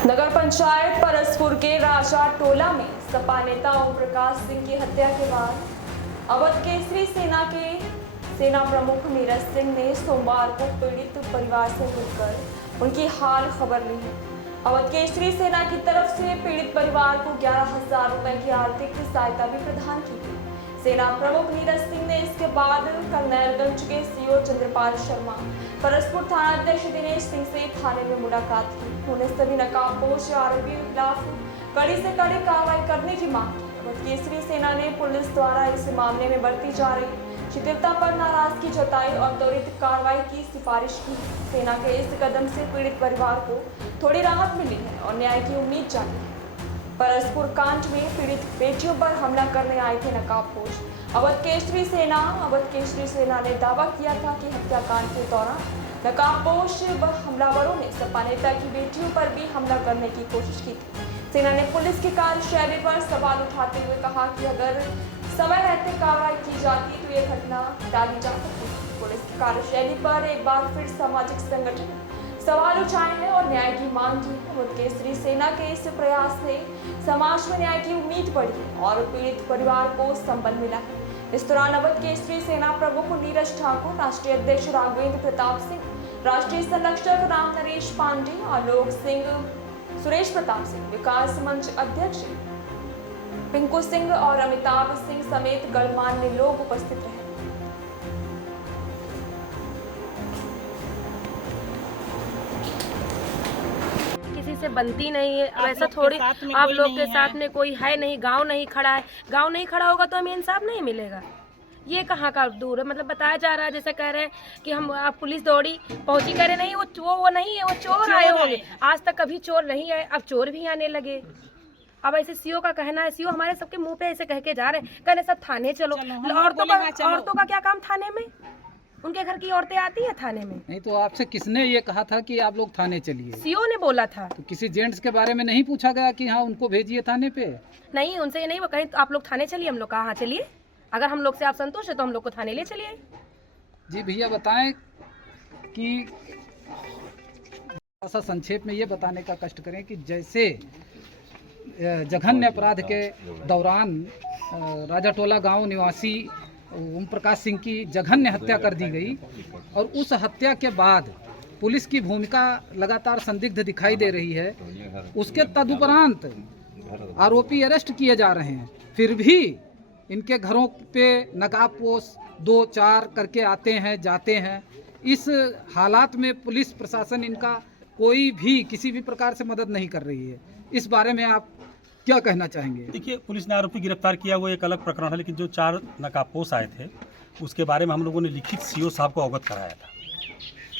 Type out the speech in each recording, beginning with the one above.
नगर पंचायत परसपुर के राजा टोला में सपा नेता ओम प्रकाश सिंह की हत्या के बाद अवध केसरी सेना के सेना प्रमुख नीरज सिंह ने सोमवार को पीड़ित परिवार से मिलकर उनकी हाल खबर ली है। अवध केसरी सेना की तरफ से पीड़ित परिवार को 11,000 रुपए की आर्थिक सहायता भी प्रदान की गई। सेना प्रमुख नीरज सिंह ने इसके बाद करनैलगंज के सीओ चंद्रपाल शर्मा, परसपुर थानाध्यक्ष दिनेश सिंह से थाने में मुलाकात की। उन्होंने सभी नकाबपोश आरोपियों के खिलाफ कड़ी से कड़ी कार्रवाई करने की मांग की। अवध केसरी सेना ने पुलिस द्वारा इस मामले में बरती जा रही शिथिलता पर नाराजगी जताई और त्वरित कार्रवाई की सिफारिश की। सेना के इस कदम से पीड़ित परिवार को थोड़ी राहत मिली है और न्याय की उम्मीद जागी है। परसपुर कांड में पीड़ित बेटियों पर हमला करने आए थे नकाबपोश अवध केसरी सेना ने दावा किया था कि हत्याकांड के दौरान नकाबपोश हमलावरों ने सपा नेता की बेटियों पर भी हमला करने की कोशिश की थी। सेना ने पुलिस की कार्यशैली पर सवाल उठाते हुए कहा कि अगर समय रहते कार्रवाई की जाती तो ये घटना टाली जा सकती थी। पुलिस की कार्यशैली पर एक बार फिर सामाजिक संगठन सवाल उठाए हैं और न्याय की मांग की। अवध केसरी सेना के इस प्रयास से समाज में न्याय की उम्मीद बढ़ी है और पीड़ित परिवार को संबल मिला है। इस दौरान अवध केसरी सेना प्रमुख नीरज ठाकुर, राष्ट्रीय अध्यक्ष राघवेंद्र प्रताप सिंह, राष्ट्रीय संरक्षक राम नरेश पांडे, आलोक सिंह, सुरेश प्रताप सिंह, विकास मंच अध्यक्ष पिंकू सिंह और अमिताभ सिंह समेत गणमान्य लोग उपस्थित रहे। से बनती नहीं है। वैसा थोड़ी आप लोग के साथ में कोई है नहीं, गांव नहीं खड़ा है। गांव नहीं खड़ा होगा तो हमें इंसाफ नहीं मिलेगा। ये कहाँ का दूर है, मतलब बताया जा रहा है जैसे कह रहे हैं कि हम पुलिस दौड़ी पहुंची, कह रहे नहीं वो नहीं है, वो चोर आए होंगे। आज तक कभी चोर नहीं आए, अब चोर भी आने लगे। अब ऐसे सीओ का कहना है, सीओ हमारे सबके मुंह पे ऐसे कह के जा रहे हैं, कहने सब थाने चलो। औरतों का क्या काम थाने में? उनके घर की औरतें आती है थाने में? नहीं तो आपसे किसने ये कहा था कि आप लोग थाने चलिए? सीओ ने बोला था। तो किसी जेंट्स के बारे में नहीं पूछा गया कि हाँ उनको भेजिए थाने पे? नहीं, उनसे ये नहीं, वो कहीं तो आप लोग थाने चलिए। हम लोग कहा हाँ चलिए, अगर हम लोग से आप संतुष्ट है तो हम लोग को थाने ले चलिए। जी भैया बताएं कि ऐसा संक्षेप में ये बताने का कष्ट करें कि जैसे जघन्य अपराध के दौरान राजा टोला गाँव निवासी ओम प्रकाश सिंह की जघन्य हत्या कर दी गई और उस हत्या के बाद पुलिस की भूमिका लगातार संदिग्ध दिखाई दे रही है। उसके तदुपरांत आरोपी अरेस्ट किए जा रहे हैं, फिर भी इनके घरों पे नकाबपोश 2-4 करके आते हैं जाते हैं। इस हालात में पुलिस प्रशासन इनका कोई भी किसी भी प्रकार से मदद नहीं कर रही है। इस बारे में आप क्या कहना चाहेंगे? देखिए, पुलिस ने आरोपी गिरफ्तार किया, वो एक अलग प्रकरण है, लेकिन जो 4 नकाबपोश आए थे उसके बारे में हम लोगों ने लिखित सीओ साहब को अवगत कराया था।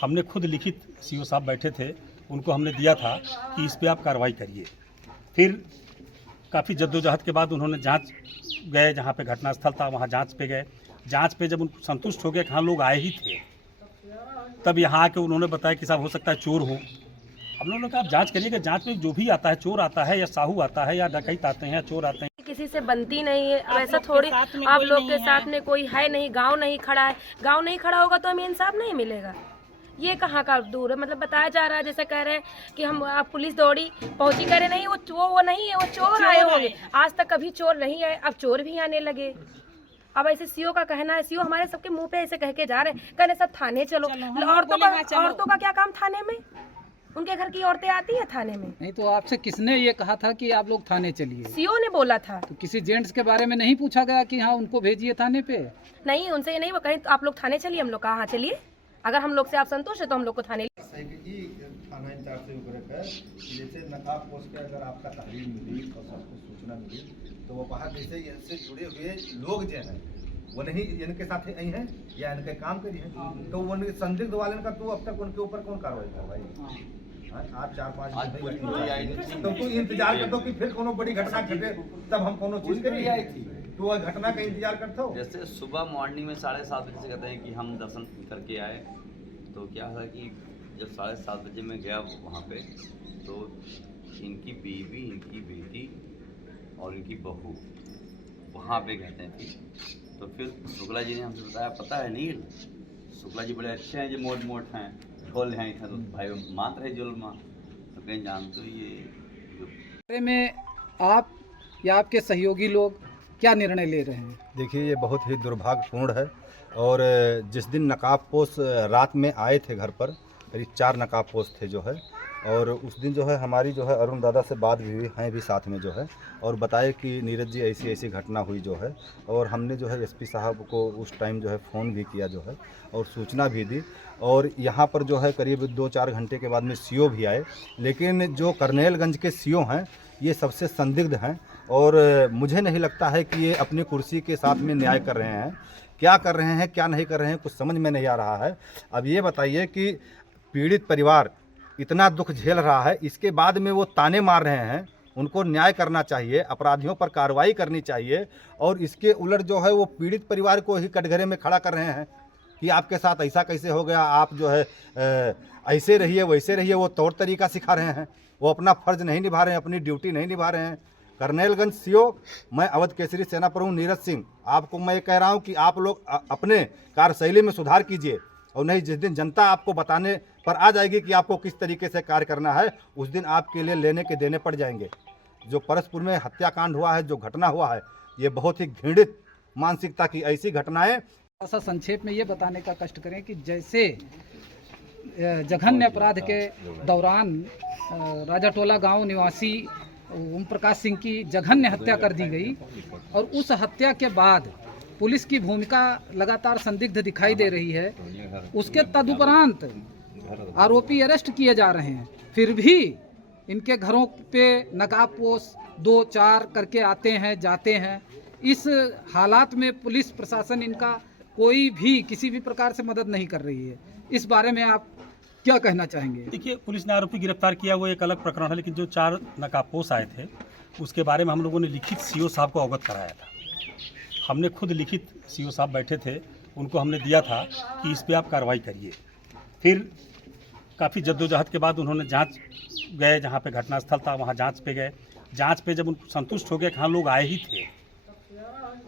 हमने खुद लिखित, सीओ साहब बैठे थे, उनको हमने दिया था कि इस पे आप कार्रवाई करिए। फिर काफ़ी जद्दोजहद के बाद उन्होंने जांच गए, जहाँ पे घटनास्थल था वहाँ जांच पे गए। जांच पे जब उनको संतुष्ट हो गया कि हाँ लोग आए ही थे, तब यहाँ आके उन्होंने बताया कि साहब हो सकता है चोर हो। हम लोगों ने कहा आप जांच करिएगा, जांच में जो भी आता है, चोर आता है या साहू आता है या डकैत आते हैं या चोर आते हैं, किसी से बनती नहीं है। वैसा थोड़ी आप लोग के साथ में कोई है नहीं, गांव नहीं खड़ा है। गांव नहीं खड़ा होगा तो हमें इंसाफ नहीं मिलेगा। ये कहाँ का दूर है, मतलब बताया जा रहा है जैसे कह रहे हैं कि हम पुलिस दौड़ी पहुंची, कह रहे नहीं वो नहीं है, वो चोर आए होंगे। आज तक कभी चोर नहीं आए, अब चोर भी आने लगे। अब ऐसे सीओ का कहना है, सीओ हमारे सबके मुंह पे ऐसे कह के जा रहे हैं, कहने सब थाने चलो। औरतों का क्या काम थाने में? उनके घर की औरतें आती है थाने में? नहीं तो आपसे किसने ये कहा था कि आप लोग थाने चलिए? सीओ ने बोला था। तो किसी जेंट्स के बारे में नहीं पूछा गया कि हाँ उनको भेजिए थाने पे? नहीं, उनसे ये नहीं, वो कहीं तो आप लोग थाने चलिए। हम लोग कहा हाँ चलिए, अगर हम लोग से आप संतुष्ट है तो हम लोग को थाने थाना इंचार्ज से जैसे नकाबपोश के अगर आपका तहरीर मिली और सबको सूचना मिली तो वो बाहर जैसे इनसे जुड़े हुए लोग जो हैं वो नहीं इनके साथ आई हैं या इनके काम करी हैं, तो वो संदिग्ध वाले का तो अब तक उनके ऊपर कौन कार्रवाई कर भाई? आप 4-5 तो तू इंतजार करते हो कि फिर कोनो बड़ी घटना घटे तब हम कोनो चीज करी आई थी, तो वह घटना का इंतजार करते हो। जैसे सुबह मॉर्निंग में 7:30 बजे से कहते हैं कि हम दर्शन करके आए, तो क्या था कि जब 7:30 बजे में गया वहाँ पे तो इनकी बीवी, इनकी बेटी और इनकी बहू वहाँ पे कहते हैं थी। तो फिर शुक्ला जी ने हमसे बताया, पता है नील, शुक्ला जी बड़े अच्छे हैं, जो मोट हैं, ढोल हैं, इधर भाई मात रहे जुल्मा। तो तो कहीं जानते हो ये जो बारे में आप या आपके सहयोगी लोग क्या निर्णय ले रहे हैं? देखिए, ये बहुत ही दुर्भाग्यपूर्ण है। और जिस दिन नकाबपोश रात में आए थे घर पर, करीब 4 नकाबपोश थे जो है, और उस दिन जो है हमारी जो है अरुण दादा से बात भी हुई, हैं भी साथ में जो है, और बताए कि नीरज जी ऐसी ऐसी घटना हुई जो है। और हमने जो है एसपी साहब को उस टाइम जो है फ़ोन भी किया जो है, और सूचना भी दी। और यहाँ पर जो है करीब 2-4 घंटे के बाद में सीओ भी आए, लेकिन जो करनेलगंज के सीओ हैं ये सबसे संदिग्ध हैं। और मुझे नहीं लगता है कि ये अपनी कुर्सी के साथ में न्याय कर रहे हैं। क्या कर रहे हैं, क्या नहीं कर रहे हैं, कुछ समझ में नहीं आ रहा है। अब ये बताइए कि पीड़ित परिवार इतना दुख झेल रहा है, इसके बाद में वो ताने मार रहे हैं। उनको न्याय करना चाहिए, अपराधियों पर कार्रवाई करनी चाहिए। और इसके उलट जो है वो पीड़ित परिवार को ही कटघरे में खड़ा कर रहे हैं कि आपके साथ ऐसा कैसे हो गया, आप जो है ऐसे रहिए वैसे रहिए। वो तौर तरीका सिखा रहे हैं, वो अपना फ़र्ज़ नहीं निभा रहे हैं, अपनी ड्यूटी नहीं निभा रहे हैं। करनेलगंज सीओ, मैं अवध केसरी सेना प्रमुख नीरज सिंह, आपको मैं कह रहा हूं कि आप लोग अपने कार्यशैली में सुधार कीजिए। और नहीं, जिस दिन जनता आपको बताने पर आ जाएगी कि आपको किस तरीके से कार्य करना है, उस दिन आपके लिए लेने के देने पड़ जाएंगे। जो परसपुर में हत्याकांड हुआ है, जो घटना हुआ है, ये बहुत ही घृणित मानसिकता की ऐसी घटनाएं। ऐसा संक्षेप में ये बताने का कष्ट करें कि जैसे जघन्य अपराध के दौरान राजाटोला गांव निवासी ओम प्रकाश सिंह की जघन्य हत्या कर दी गई, और उस हत्या के बाद पुलिस की भूमिका लगातार संदिग्ध दिखाई दे रही है। उसके तदुपरांत आरोपी अरेस्ट किए जा रहे हैं, फिर भी इनके घरों पे नकाबपोश 2-4 करके आते हैं जाते हैं। इस हालात में पुलिस प्रशासन इनका कोई भी किसी भी प्रकार से मदद नहीं कर रही है। इस बारे में आप क्या कहना चाहेंगे? देखिए, पुलिस ने आरोपी गिरफ्तार किया, वो एक अलग प्रकरण है, लेकिन जो 4 नकाबपोश आए थे उसके बारे में हम लोगों ने लिखित सीओ साहब को अवगत कराया था। हमने खुद लिखित सीओ साहब बैठे थे, उनको हमने दिया था कि इस पे आप कार्रवाई करिए। फिर काफ़ी जद्दोजहद के बाद उन्होंने जांच गए, जहाँ पे घटनास्थल था वहाँ जांच पे गए। जांच पे जब उन संतुष्ट हो गए कि हाँ लोग आए ही थे,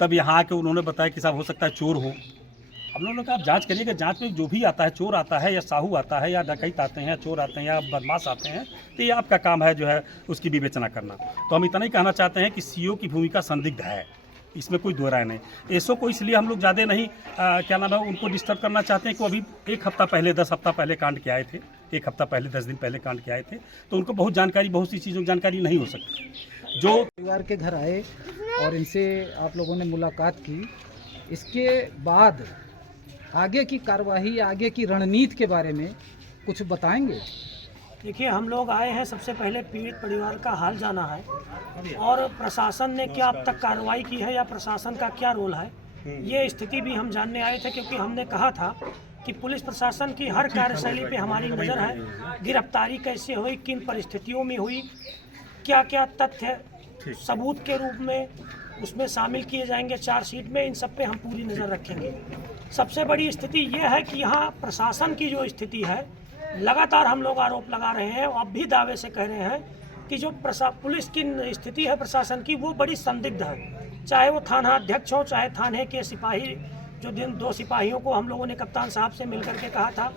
तब यहाँ आके उन्होंने बताया कि साहब हो सकता है चोर हो। हम लोगों ने कहा आप जांच करिएगा, जांच में जो भी आता है, चोर आता है या साहू आता है या डकैत आते हैं या चोर आते हैं या बदमाश आते हैं, तो ये आपका काम है जो है उसकी विवेचना करना। तो हम इतना ही कहना चाहते हैं कि सीओ की भूमिका संदिग्ध है, इसमें कोई दो राय नहीं। एसओ को इसलिए हम लोग ज़्यादा नहीं क्या नाम है उनको डिस्टर्ब करना चाहते हैं कि वो अभी 1 हफ्ता पहले 10 हफ्ता पहले कांड के आए थे, 1 हफ्ता पहले 10 दिन पहले कांड के आए थे, तो उनको बहुत सी चीज़ों की जानकारी नहीं हो सकती। जो परिवार के घर आए और इनसे आप लोगों ने मुलाकात की, इसके बाद आगे की कार्यवाही, आगे की रणनीति के बारे में कुछ बताएंगे? देखिए, हम लोग आए हैं, सबसे पहले पीड़ित परिवार का हाल जाना है और प्रशासन ने क्या अब तक कार्रवाई की है या प्रशासन का क्या रोल है, ये स्थिति भी हम जानने आए थे। क्योंकि हमने कहा था कि पुलिस प्रशासन की हर कार्यशैली पे हमारी नज़र है। गिरफ्तारी कैसे हुई, किन परिस्थितियों में हुई, क्या क्या तथ्य सबूत के रूप में उसमें शामिल किए जाएंगे चार्जशीट में, इन सब पे हम पूरी नज़र रखेंगे। सबसे बड़ी स्थिति ये है कि यहाँ प्रशासन की जो स्थिति है, लगातार हम लोग आरोप लगा रहे हैं, अब भी दावे से कह रहे हैं कि जो पुलिस की स्थिति है प्रशासन की, वो बड़ी संदिग्ध है। चाहे वो थाना अध्यक्ष हो, चाहे थाने के सिपाही, जो 2 सिपाहियों को हम लोगों ने कप्तान साहब से मिलकर के कहा था,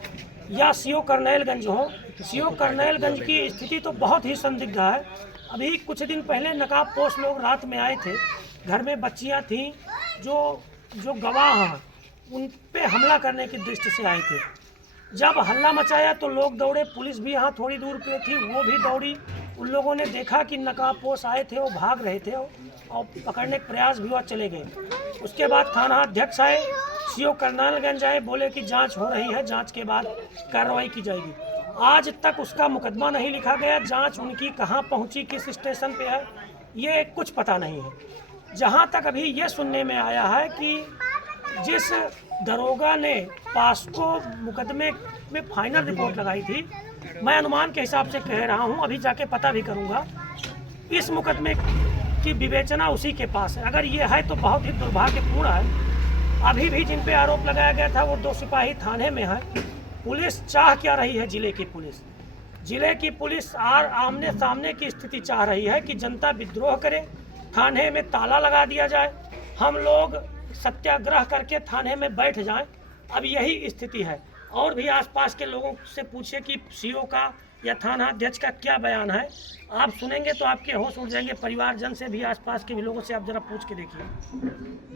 या सीओ करनेलगंज हो, सीओ करनेलगंज की स्थिति तो बहुत ही संदिग्ध है। अभी कुछ दिन पहले नकाबपोश लोग रात में आए थे, घर में बच्चियां थीं, जो गवाह हैं, उन पे हमला करने की दृष्टि से आए थे। जब हल्ला मचाया तो लोग दौड़े, पुलिस भी यहाँ थोड़ी दूर पे थी, वो भी दौड़ी। उन लोगों ने देखा कि नकाबपोश आए थे, वो भाग रहे थे और पकड़ने का प्रयास भी हुआ, चले गए। उसके बाद थाना अध्यक्ष आए, सीओ करनालगंज आए, बोले कि जांच हो रही है, जांच के बाद कार्रवाई की जाएगी। आज तक उसका मुकदमा नहीं लिखा गया। जांच उनकी कहाँ पहुँची, किस स्टेशन पे है, ये कुछ पता नहीं है। जहाँ तक अभी ये सुनने में आया है कि जिस दरोगा ने पास्को मुकदमे में फाइनल रिपोर्ट लगाई थी, मैं अनुमान के हिसाब से कह रहा हूं, अभी जाके पता भी करूंगा, इस मुकदमे की विवेचना उसी के पास है। अगर ये है तो बहुत ही दुर्भाग्यपूर्ण है। अभी भी जिन पे आरोप लगाया गया था वो 2 सिपाही थाने में है। पुलिस चाह क्या रही है? जिले की पुलिस आमने सामने की स्थिति चाह रही है कि जनता विद्रोह करे, थाने में ताला लगा दिया जाए, हम लोग सत्याग्रह करके थाने में बैठ जाएं। अब यही स्थिति है। और भी आसपास के लोगों से पूछे कि सीओ का या थाना अध्यक्ष का क्या बयान है, आप सुनेंगे तो आपके होश उड़ जाएंगे। परिवारजन से भी, आसपास के भी लोगों से आप ज़रा पूछ के देखिए।